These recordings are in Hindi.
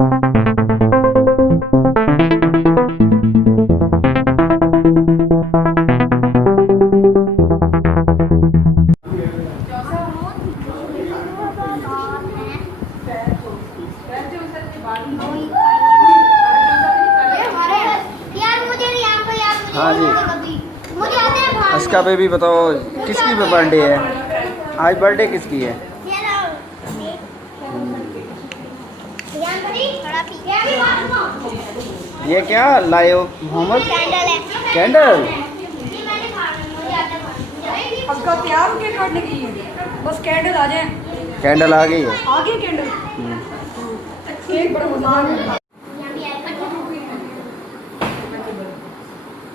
हाँ जी, इसका बेबी बताओ किसकी बर्थडे है आज? बर्थडे किसकी है? ये क्या लाए हो मोहम्मद? कैंडल। आपका तैयार हो केक काटने के लिए? बस कैंडल आ जाए। कैंडल आ गई है। आ गई कैंडल। केक बड़ा मजेदार है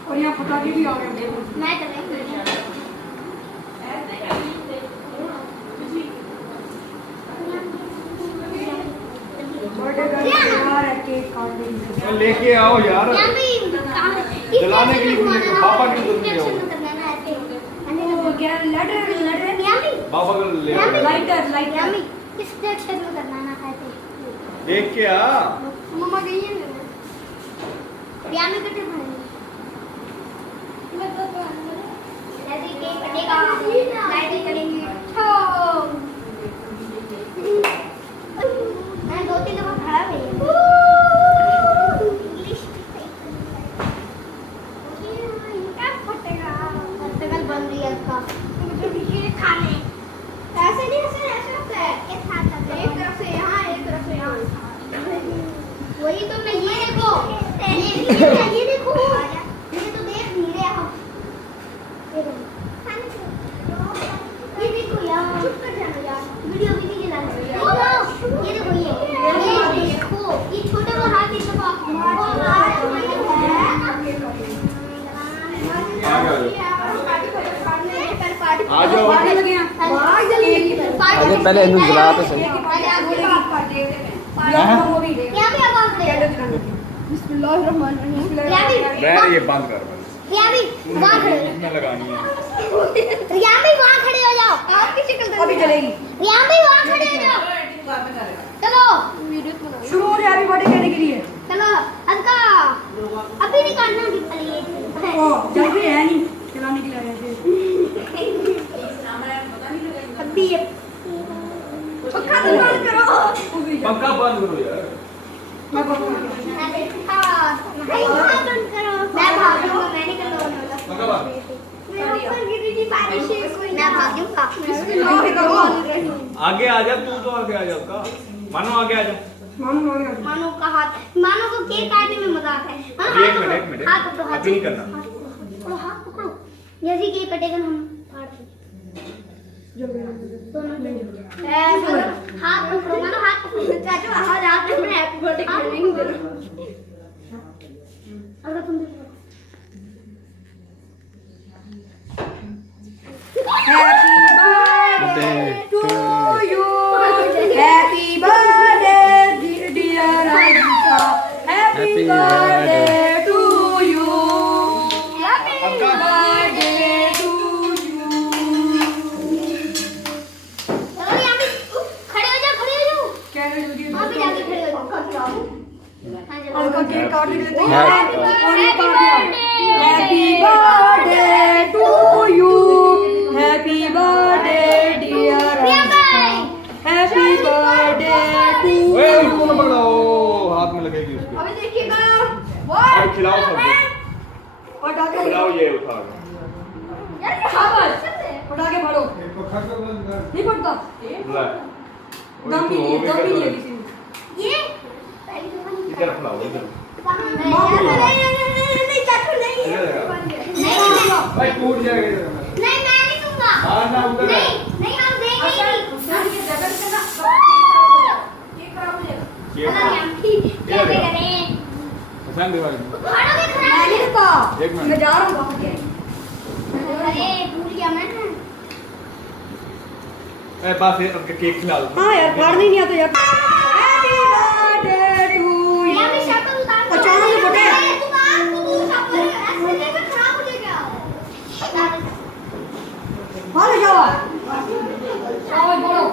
और यहाँ पटाखे भी आ गए। लेके आओ यार, जलाने के लिए पापा की पापा को ले लाइटर लाइटर देख के आ। मम्मा गई है मैं 2-3 दफा खड़ा बन रही है इसका खाने ऐसे नहीं, ऐसे होता है एक तरफ से यहाँ, एक तरफ से यहाँ। वही तो मैं ये देखो, ये देखो, ये तो देख नहीं रहे हम। ये देखो यार, चुप कर जाना यार, वीडियो भी नहीं चलाना। ये देखो, ये देखो, ये छोटे को हाथ इस तरफ आ जाओ। अरे पहले इन्हें जला तो सही। ये बंद कर लगानी है। वहाँ खड़े हो जाओ, आपकी शक्ल अभी चलेगी। वहाँ खड़े हो जाओ। चलो शुरू हो जाए हैप्पी बर्थडे कहने के लिए। चलो अनका अभी नहीं काटना जल्दी है नहीं चलाने के लिए आए थे। अभी पक्का तो बंद करो। पक्का बंद करो यार। मैं बंद करो। मैं भागूंगा, मैं नहीं करने वाला। पक्का बंद। मैं भागूंगा। आगे आ जा, तू तो आगे आ जा। का मानो आगे आ जा। मानो का हाथ, मानो को केक काटने में मजा आता है। एक मिनट हाथ पकड़ो, हाथ अभी नहीं करना। पकड़ो, हाथ पकड़ो। जैसे केक कटेगा हम काट दोनों हाथ पकड़ो, मानो हाथ पकड़ो। चाचू हाथ में हैप्पी बर्थडे करने अगर तुम happy birthday to you, happy birthday dear Aditya, happy birthday to you, happy birthday to you. चलो यहाँ पे खड़े हो जाओ, खड़े हो जाओ। क्या कर रही हो? वहाँ पे जाके खड़े हो जाओ। उनका केक काटने के लिए तैयार हैप्पी है। Happy birthday to you, happy birthday dear Aditya, happy birthday to ओए यू। उसको ना पकड़ो, हाथ में लगेगी उसके। अभी देखिएगा और खिलाओ सबको। पटाखे खिलाओ ये उठा के। यार ये हाथ पटाखे भरो नहीं पड़ता ला। दम भी नहीं है किसी में। ये इधर खिलाओ इधर। नहीं चाचू नहीं भाई टूट जाएगा इधर। नहीं, मैं नहीं दूंगा। हाँ ना उधर है। नहीं हम देंगे नहीं। ये क्या करें? पसंद दिवाली। भाड़ों के मैं नहीं खराब। देता। एक मिनट। मैं जा रहा हूँ बाहर के। अरे भूल गया मैं। ए पास है अब केक खिला दो। हाँ यार फाड़ने नहीं आता यार। Happy birthday to you. यहाँ पे शक्ल उतार दो। अचानक से फटे। तू शक्ल ऐसे लेकर खराब हो जाएगा। हाँ ले जाओ। आओ बोलो।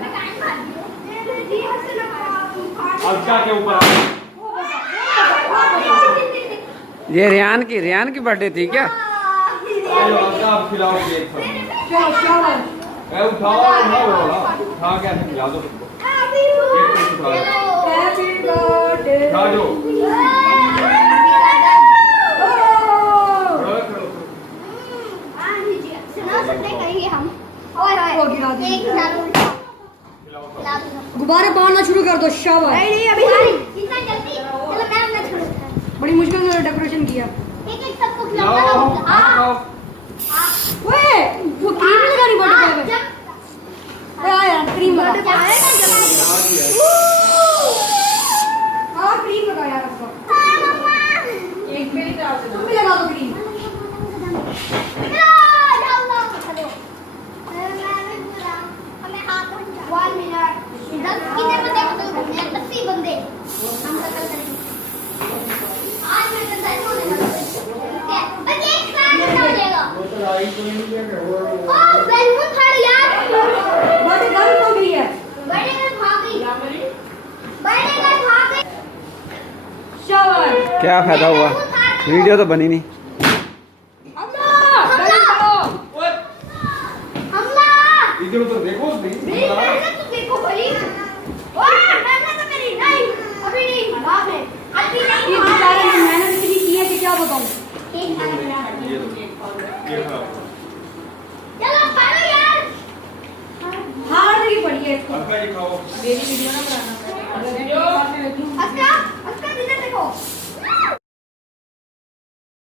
मैं कान मार दिया। जी हंस लगा। अलका के ऊपर आओ। ये रियान की बर्थडे थी क्या? आयो अलका, अब खिलाओ केक सब। चलो शाबाश। ए उठाओ उठा के ऐसे खिला दो सबको। एक पीस उठा लो। Happy birthday. खा दो। गुब्बारे बांधना शुरू कर दो। शाबाश। नहीं अभी इतना जल्दी चलो मैं छोड़ू। बड़ी मुश्किल से डेकोरेशन किया। एक सबको खिलाऊंगा लाओ, ना। खाओ। ओए वो क्रीम लगानी बर्थडे पे। ओए यार क्रीम लगा। हां क्रीम लगा यार उसको। एक मेरी तरफ से तुम भी लगा दो क्रीम। बर्थडे गर्ल हो गई है। शाबाश। क्या फायदा हुआ, वीडियो तो बनी नहीं। इधर उधर देखो नहीं। ये बेचारे ने मेहनत इतनी की है कि क्या बताऊं। ये खाओ। हार नहीं पड़ी है इसको। अलका ये खाओ। मेरी वीडियो ना बनाना। देखो